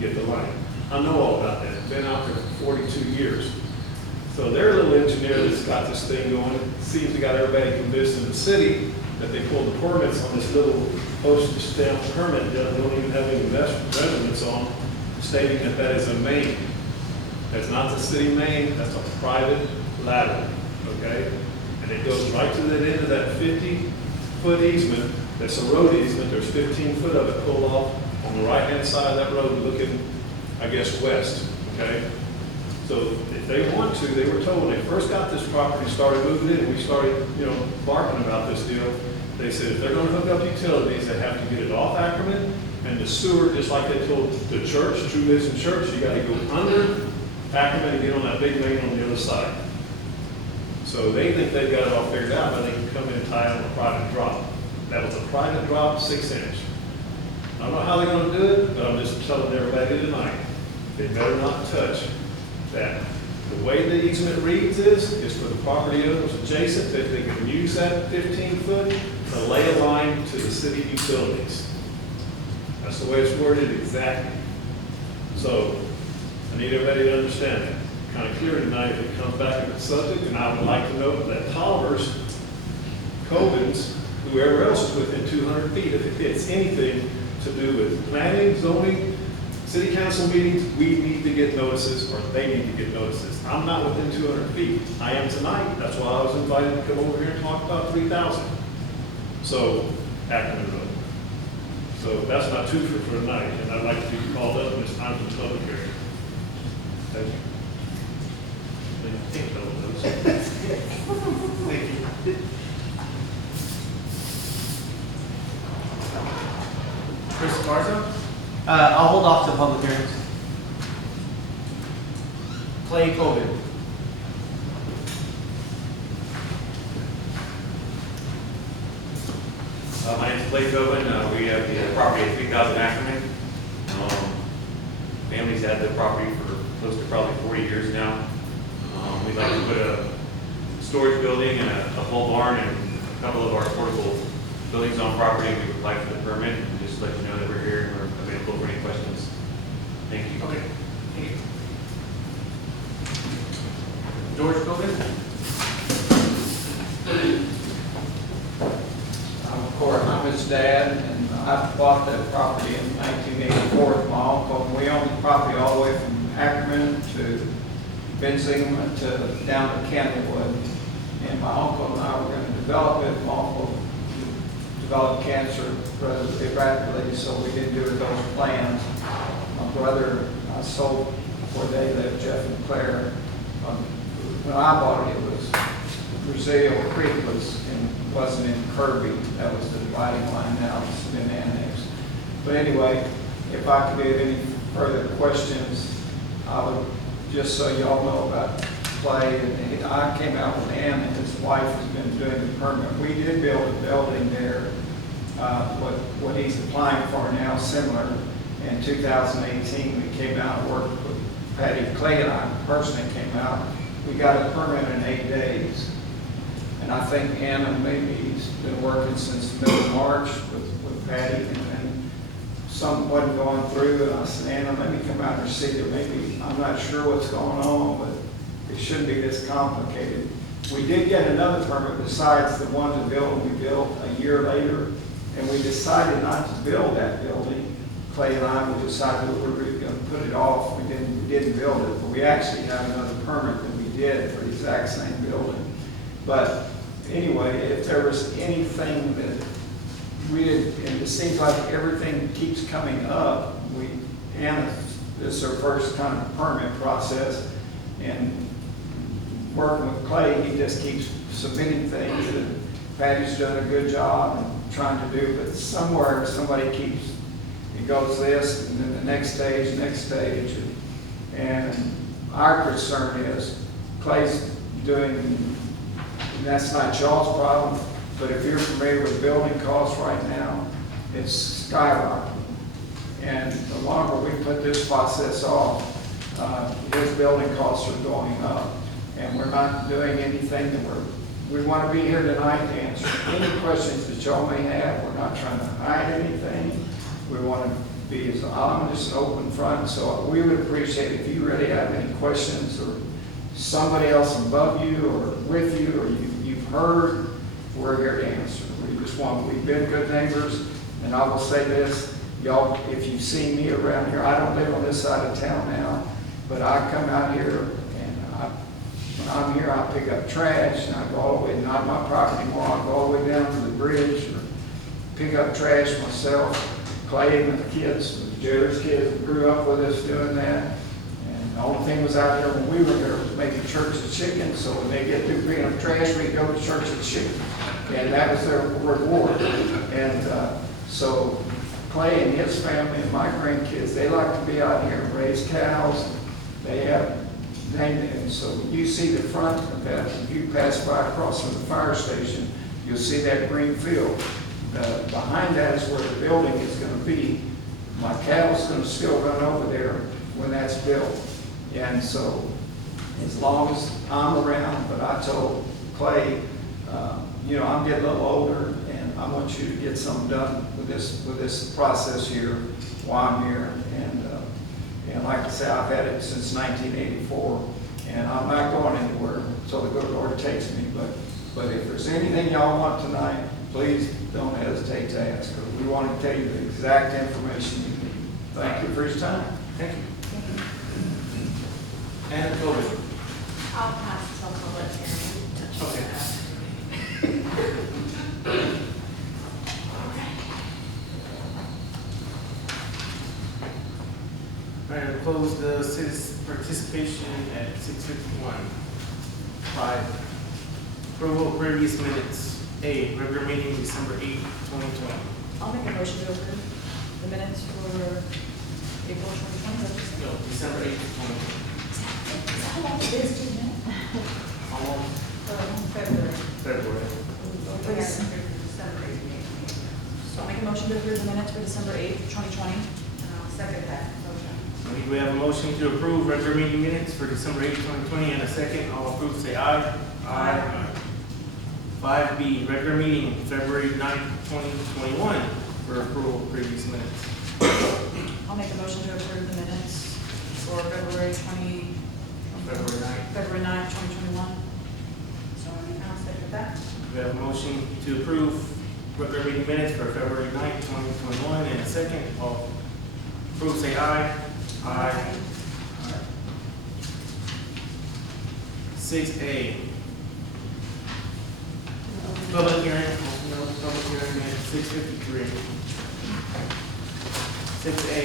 to get the line. I know all about that, been out there for 42 years. So their little engineer that's got this thing going, seems to got everybody convinced in the city that they pulled the permits on this little postage stamp permit that they don't even have any residence on, stating that that is a main. That's not the city main, that's a private lateral, okay? And it goes right to the end of that 50-foot easement. That's a road easement. There's 15 foot of it pulled off on the right-hand side of that road looking, I guess, west, okay? So if they want to, they were told when they first got this property, started moving in, and we started, barking about this deal. They said if they're going to hook up utilities, they have to get it off Ackerman, and the sewer, just like they told the church, True Vision Church, you got to go under Ackerman and get on that big main on the other side. So they think they've got it all figured out, but they can come in and tie it on a private drop. That was a private drop, 6-inch. I don't know how they're going to do it, but I'm just telling everybody tonight, they better not touch that. The way the easement reads is for the property owners adjacent, that they can use that 15 foot to lay a line to the city utilities. That's the way it's worded exactly. So I need everybody to understand that. Kind of clear tonight if it comes back to the subject, and I would like to know that Tollers, Covens, whoever else is within 200 feet, if it's anything to do with planning, zoning, city council meetings, we need to get notices, or they need to get notices. I'm not within 200 feet. I am tonight. That's why I was invited to come over here and talk about 3,000. So, Ackerman Road. So that's my two for tonight, and I'd like to be called up when it's time for the public hearing. Thank you. I think that was those. Thank you. Chris Garza? I'll hold off to public hearings. Clay Colvin. My name is Clay Coven. We have the property at 3,000 Ackerman. Family's had the property for close to probably 40 years now. We'd like to put a storage building and a whole barn and a couple of our portable buildings on property. We've applied for the permit and just let you know that we're here and we're available for any questions. Thank you. Okay. Thank you. George Colvin? I'm his dad, and I bought that property in 1984 with my uncle. We owned the property all the way from Ackerman to Benzingham to down to Candlewood. And my uncle and I were going to develop it. My uncle developed cancer relatively rapidly, so we didn't do those plans. My brother, I sold before they lived, Jeff and Claire. When I bought it, it was Brazil Creek wasn't in Kirby. That was the dividing line. Now it's been annexed. But anyway, if I could have any further questions, I would, just so y'all know about Clay. And I came out with Ann, and his wife has been doing the permit. We did build a building there, what he's applying for now, similar. In 2018, we came out and worked with Patty. Clay and I personally came out. We got a permit in 8 days. And I think Anna maybe's been working since the middle of March with Patty, and then something wasn't going through, and I said, Anna, let me come out and see that maybe, I'm not sure what's going on, but it shouldn't be this complicated. We did get another permit besides the one to build, we built a year later, and we decided not to build that building. Clay and I, we decided we were going to put it off. We didn't build it, but we actually have another permit that we did for the exact same building. But anyway, if there was anything that we did, and it seems like everything keeps coming up, Anna, this is her first kind of permit process, and working with Clay, he just keeps submitting things, and Patty's doing a good job and trying to do, but somewhere somebody keeps, it goes this, and then the next stage, and our concern is Clay's doing, and that's not y'all's problem, but if you're familiar with building costs right now, it's skyrocketing. And the longer we put this process off, his building costs are going up. And we're not doing anything that we want to be here tonight to answer any questions that y'all may have. We're not trying to hide anything. We want to be as, I'm just an open front, so we would appreciate if you really have any questions or somebody else above you or with you, or you've heard, we're here to answer. We've been good neighbors, and I will say this, y'all, if you see me around here, I don't live on this side of town now, but I come out here, and when I'm here, I pick up trash, and I go all the way, not my property anymore, I go all the way down to the bridge, or pick up trash myself. Clay and the kids, Jared's kids grew up with us doing that. And the only thing was out there when we were there was making church of chicken, so when they get through picking up trash, we go to church of chicken. And that was their reward. And so Clay and his family and my grandkids, they like to be out here and raise cows. They have named it. And so you see the front of that, if you pass by across from the fire station, you'll see that green field. Behind that is where the building is going to be. My cattle's going to still run over there when that's built. And so as long as I'm around, but I told Clay, I'm getting a little older, and I want you to get something done with this process here while I'm here. And like I say, I've had it since 1984, and I'm not going anywhere until the good Lord takes me. But if there's anything y'all want tonight, please don't hesitate to ask, because we want to tell you the exact information you need. Thank you for your time. Thank you. And Kirby. I'll pass till public hearing. Okay. All right, we'll close the citizen participation at 6:51. 5, approval of previous minutes. A, regular meeting December 8, 2020. I'll make a motion to approve the minutes for April 2020. No, December 8, 2020. Is that how long it is, isn't it? Almost February. February. So I'll make a motion to approve the minutes for December 8th, 2020. And I'll second that motion. We have a motion to approve regular meeting minutes for December 8, 2020, and a second. All approved, say aye. Aye. 5B, regular meeting February 9, 2021, for approval of previous minutes. I'll make a motion to approve the minutes for February 9th, 2021. So I'll second that. We have a motion to approve regular meeting minutes for February 9, 2021, and a second. All approved, say aye. Aye. 6A, public hearing, no public hearing at 6:53. 6A,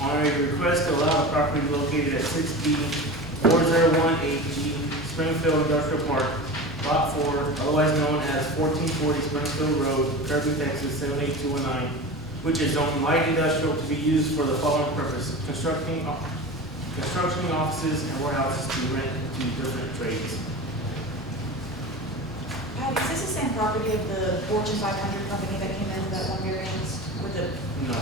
on a request to allow the property located at 6B 401AG Springfield Industrial Park, Lot 4, otherwise known as 1440 Springfield Road, Kirby, Texas 78219, which is zoned light industrial to be used for the following purpose: constructing offices and warehouses to rent to different trades. Patty, is this the same property of the Fortune 500 company that came in with that one variance with the, No. I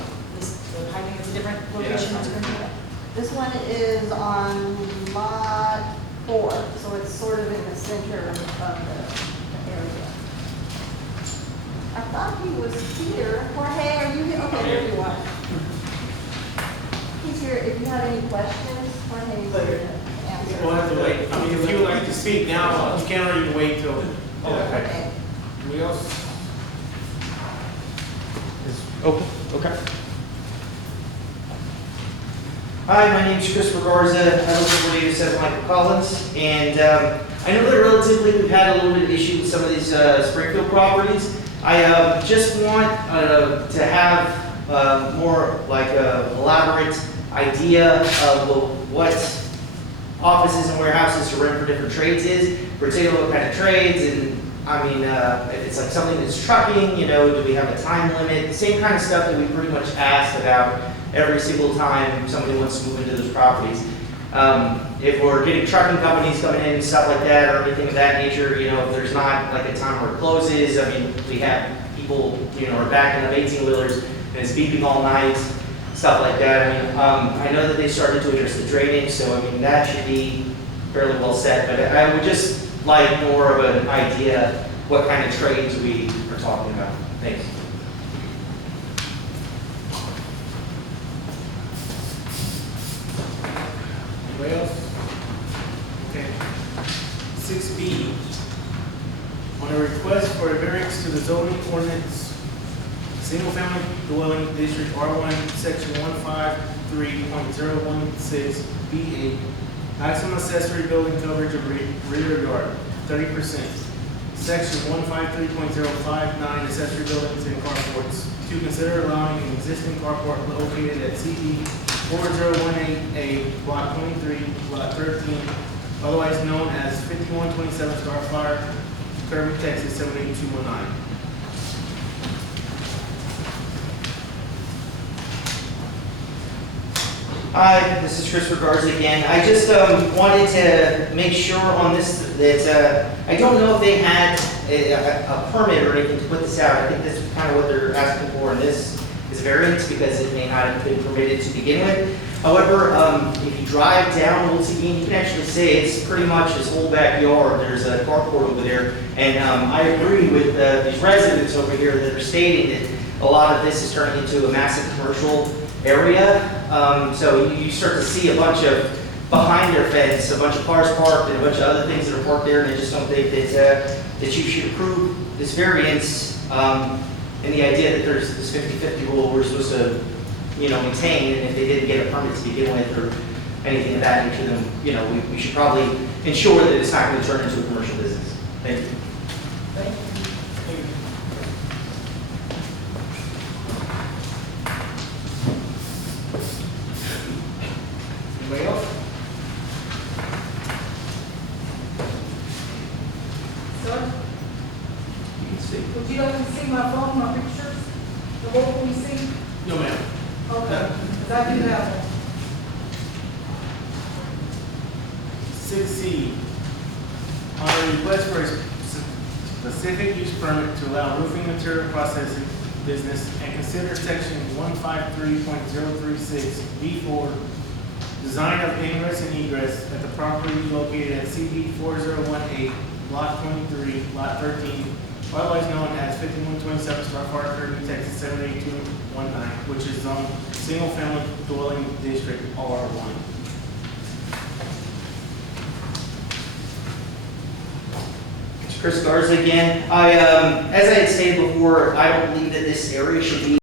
think it's a different location on Springfield? This one is on lot 4, so it's sort of in the center of the area. I thought he was here. Jorge, are you here? Okay, there you are. He's here. If you have any questions, Jorge is here to answer. We'll have to wait. I mean, if you would like to speak now, you can, or you can wait till. Okay. Anybody else? Open, okay. Hi, my name is Chris Garza. I live at 4807 Michael Collins, and I know that relatively we've had a little bit of issue with some of these Springfield properties. I just want to have more like an elaborate idea of what offices and warehouses to rent for different trades is, particularly what kind of trades, and I mean, if it's like something that's trucking, do we have a time limit? Same kind of stuff that we pretty much ask about every single time somebody wants to move into those properties. If we're getting trucking companies coming in and stuff like that, or anything of that nature, if there's not like a time where it closes, I mean, we have people, are backing up 18-wheelers and it's beeping all night, stuff like that. I mean, I know that they started to address the drainage, so I mean, that should be fairly well set, but I would just like more of an idea what kind of trades we are talking about. Thanks. Anybody else? Okay. 6B, on a request for a variance to the zoning ordinance, single-family dwelling district R1, section 153.016, B8, maximum accessory building coverage of rear yard, 30%. Section 153.059, accessory buildings and carports, to consider allowing an existing carport located at CD 4018A, block 23, lot 13, otherwise known as 5127 Starfire, Kirby, Texas 78219. Hi, this is Chris Garza again. I just wanted to make sure on this that I don't know if they had a permit or anything to put this out. I think this is kind of what they're asking for in this is variance because it may not have been permitted to begin with. However, if you drive down Old Seguin, you can actually say it's pretty much his whole backyard. There's a carport over there, and I agree with these residents over here that are stating that a lot of this is turning into a massive commercial area. So you start to see a bunch of, behind their fence, a bunch of cars parked and a bunch of other things that are parked there, and I just don't think that you should approve this variance, and the idea that there's this 50-50 rule we're supposed to, maintain, and if they didn't get a permit to begin with or anything of that nature, then, we should probably ensure that it's not going to turn into a commercial business. Thank you. Anybody else? Sir, You can see. would you like to see my phone, my pictures? The what we see? No, ma'am. Okay, because I do have one. 6C, on a request for a specific use permit to allow roofing material processing business and consider section 153.036 B4, design of ingress and egress at the property located at CD 4018, block 23, lot 13, otherwise known as 5127 Starfire, Kirby, Texas 78219, which is zone single-family dwelling district R1. Chris Garza again. As I had stated before, I don't believe that this area should be